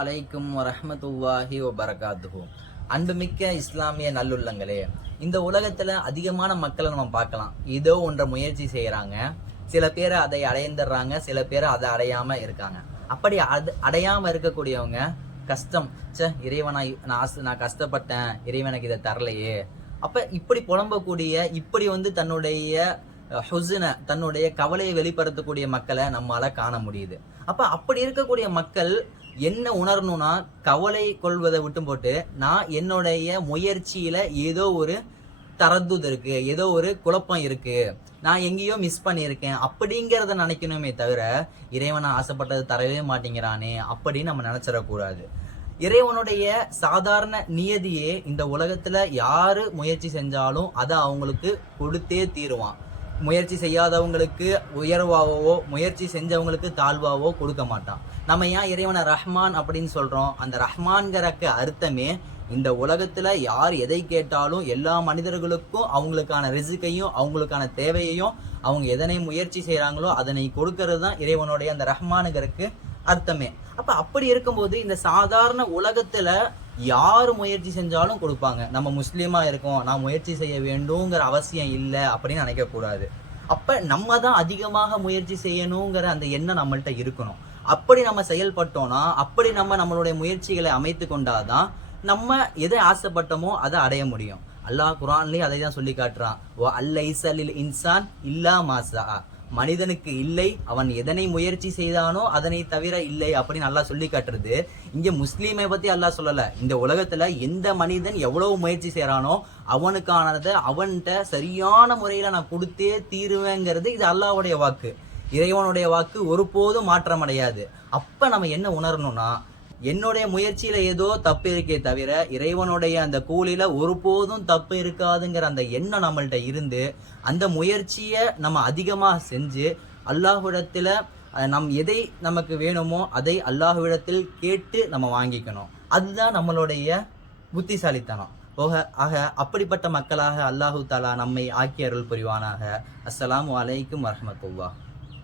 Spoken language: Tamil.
அலைக்கும் வரஹ்மத்துல்லாஹி வபரகாத்துஹு. அன்புமிக்க இஸ்லாமிய நல்லுள்ளங்களே, இந்த உலகத்துல அதிகமான மக்களை நம்ம பார்க்கலாம். ஏதோ ஒன்றை முயற்சி செய்யறாங்க. சில பேர் அதை அடைந்துடுறாங்க, சில பேர் அதை அடையாம இருக்காங்க. அப்படி அடையாம இருக்கக்கூடியவங்க கஷ்டம், இறைவனாய் நான் கஷ்டப்பட்டேன், இறைவனுக்கு இதை தரலையே. அப்ப இப்படி புலம்பக்கூடிய, இப்படி தன்னுடைய ஹுஸ்ன, தன்னுடைய கவலையை வெளிப்படுத்தக்கூடிய மக்களை நம்மளால காண முடியுது. அப்படி இருக்கக்கூடிய மக்கள் என்ன உணரணும்னா, கவலை கொள்வதை விட்டு போட்டு, நான் என்னுடைய முயற்சியில ஏதோ ஒரு தரதுது இருக்கு, ஏதோ ஒரு குழப்பம் இருக்கு, நான் எங்கேயோ மிஸ் பண்ணியிருக்கேன் அப்படிங்கிறத நினைக்கணுமே தவிர, இறைவன் ஆசைப்பட்டது தரவே மாட்டேங்கிறானே அப்படின்னு நம்ம நினைச்சிடக்கூடாது. இறைவனுடைய சாதாரண நியதியே இந்த உலகத்துல யாரு முயற்சி செஞ்சாலும் அதை அவங்களுக்கு கொடுத்தே தீருவான். முயற்சி செய்யாதவங்களுக்கு உயர்வாவோ, முயற்சி செஞ்சவங்களுக்கு தாழ்வாவோ கொடுக்க மாட்டான். நம்ம ஏன் இறைவனை ரஹ்மான் அப்படின்னு சொல்றோம்? அந்த ரஹ்மான்கிறக்கு அர்த்தமே, இந்த உலகத்துல யார் எதை கேட்டாலும் எல்லா மனிதர்களுக்கும் அவங்களுக்கான ரிசுக்கையும் அவங்களுக்கான தேவையையும் அவங்க எதனை முயற்சி செய்யறாங்களோ அதனை கொடுக்கறது தான் இறைவனுடைய அந்த ரஹ்மானுங்கிறதுக்கு அர்த்தமே. அப்படி இருக்கும்போது இந்த சாதாரண உலகத்துல யார் முயற்சி செஞ்சாலும் கொடுப்பாங்க. நம்ம முஸ்லீமா இருக்கோம், நான் முயற்சி செய்ய வேண்டும்ங்கிற அவசியம் இல்லை அப்படின்னு நினைக்க கூடாது. நம்ம தான் அதிகமாக முயற்சி செய்யணுங்கிற அந்த எண்ணம் நம்மள்ட்ட இருக்கணும். அப்படி நம்ம செயல்பட்டோம்னா, அப்படி நம்மளுடைய முயற்சிகளை அமைத்து கொண்டாதான் நம்ம எதை ஆசைப்பட்டோமோ அதை அடைய முடியும். அல்லாஹ் குர்ஆன்லயே அதை தான் சொல்லி காட்டுறான். அல்லைஸலில் இன்சான் இல்லா மாஸா, மனிதனுக்கு இல்லை அவன் எதனை முயற்சி செய்தானோ அதனை தவிர இல்லை அப்படின்னு அல்லாஹ் சொல்லி காட்டுறது. இங்க முஸ்லீமை பத்தி அல்லாஹ் சொல்லல. இந்த உலகத்துல எந்த மனிதன் எவ்வளவு முயற்சி செய்யறானோ அவனுக்கானதை அவன்கிட்ட சரியான முறையில நான் கொடுத்தே தீருவேங்கிறது இது அல்லாஹ்வுடைய வாக்கு, இறைவனுடைய வாக்கு ஒருபோதும் மாற்றம் அடையாது. நம்ம என்ன உணரணும்னா, என்னுடைய முயற்சியில ஏதோ தப்பு இருக்கே தவிர இறைவனுடைய அந்த கூலில ஒருபோதும் தப்பு இருக்காதுங்கிற அந்த எண்ணம் நம்மள்ட்ட இருந்து அந்த முயற்சியை நம்ம அதிகமா செஞ்சு அல்லாஹ்விடத்துல எதை நமக்கு வேணுமோ அதை அல்லாஹ்விடத்தில் கேட்டு நம்ம வாங்கிக்கணும். அதுதான் நம்மளுடைய புத்திசாலித்தனம். ஆக அப்படிப்பட்ட மக்களாக அல்லாஹு தஆலா நம்மை ஆக்கி அருள் புரிவானாக. அஸ்ஸலாமு அலைக்கும் வரஹ்மத்துல்லாஹ்.